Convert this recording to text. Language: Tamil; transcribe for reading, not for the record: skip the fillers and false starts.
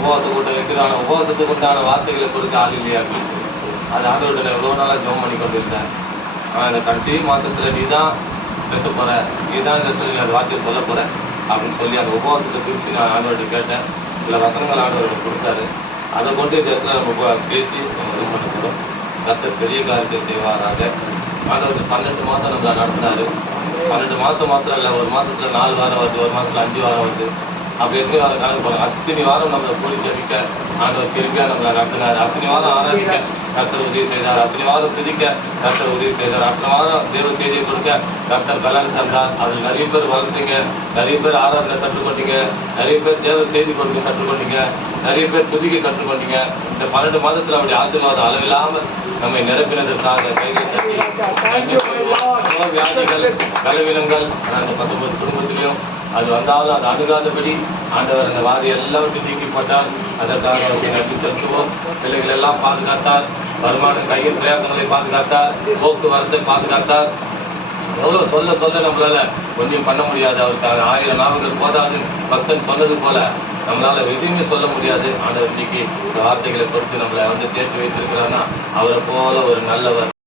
உபவாச கூட்டம் வைக்கிறான உபவாசத்துக்கு உண்டான வார்த்தைகளை கொடுக்க ஆள் இல்லையா அப்படின்னு அது ஆண்டவர்கிட்ட எவ்வளோ நாளாக ஜெபம் பண்ணி கொண்டிருந்தேன். ஆனால் இந்த கடைசி மாதத்தில் நீ தான் பேச போகிற, நீ தான் இந்த இடத்துல அந்த வார்த்தையை சொல்ல போகிற அப்படின்னு சொல்லி அந்த உபவாசத்தை குறித்து நான் ஆண்டவர்கிட்ட கேட்டேன். சில வசனங்கள் ஆண்டவர் கொடுத்தாரு. அதை கொண்டு இந்த இடத்துல நம்ம பேசி நம்ம இது பண்ண போகிறோம். கர்த்தர் பெரிய காரியத்தை செய்வாராக. ஆண்டவர் 12 மாதம் நம்மளை நடத்தினாரு. 12 மாதம் மாத்திரம் இல்லை, ஒரு மாதத்தில் 4 வாரம் வருது, ஒரு மாதத்தில் 5 வாரம் வருது. அப்போ எத்தனை வாரம் கணக்கு போகிறாங்க. அத்தனை வாரம் நம்மளை கூலி ஜபிக்க ஆண்டவர் திரும்பியாக நம்மளை நடத்தினார். அத்தனை வாரம் ஆராதிக்க கர்த்தர் உதவி செய்தார். அத்தனை வாரம் துதிக்க கர்த்தர் உதவி செய்தார். அத்தனை வாரம் தேவ செய்தியை கொடுக்க கர்த்தர் பலன் தந்தார். அதில் நிறைய பேர் வளர்த்தீங்க, நிறைய பேர் ஆராதனை கற்றுக்கொண்டீங்க, நிறைய பேர் தேவ செய்தி கொடுக்க கற்றுக்கொண்டீங்க, நிறைய பேர் துதிக்க கற்றுக்கொண்டீங்க. இந்த 12 மாதத்தில் அப்படி ஆசீர்வாதம் அளவில்லாமல் நம்மை நிரப்பினதற்காக கைகளை தட்டி வியாதிகள் பலவீனங்கள் அந்த 19 குடும்பத்திலையும் அது வந்தாலும் அது அணுகாதபடி ஆண்டவர் அந்த வாதி எல்லாவற்றையும் நீக்கி போட்டார். அதற்காக அவருக்கு நன்றி செலுத்துவோம். பிள்ளைகள் எல்லாம் பாதுகாத்தார். வருமான கையில் பிரயாசங்களை பாதுகாத்தார். போக்குவரத்தை பாதுகாத்தார். எவ்வளோ சொல்ல சொல்ல நம்மளால கொஞ்சம் பண்ண முடியாது. அவருக்கு 1000 நாவுகள் போதாது. பக்தன் சொன்னது போல நம்மளால எதுவுமே சொல்ல முடியாது. ஆண்டவர் இன்னைக்கு இந்த வார்த்தைகளை கொடுத்து நம்மளை தேற்றி வைத்திருக்கிறான்னா அவரை போல ஒரு நல்லவர்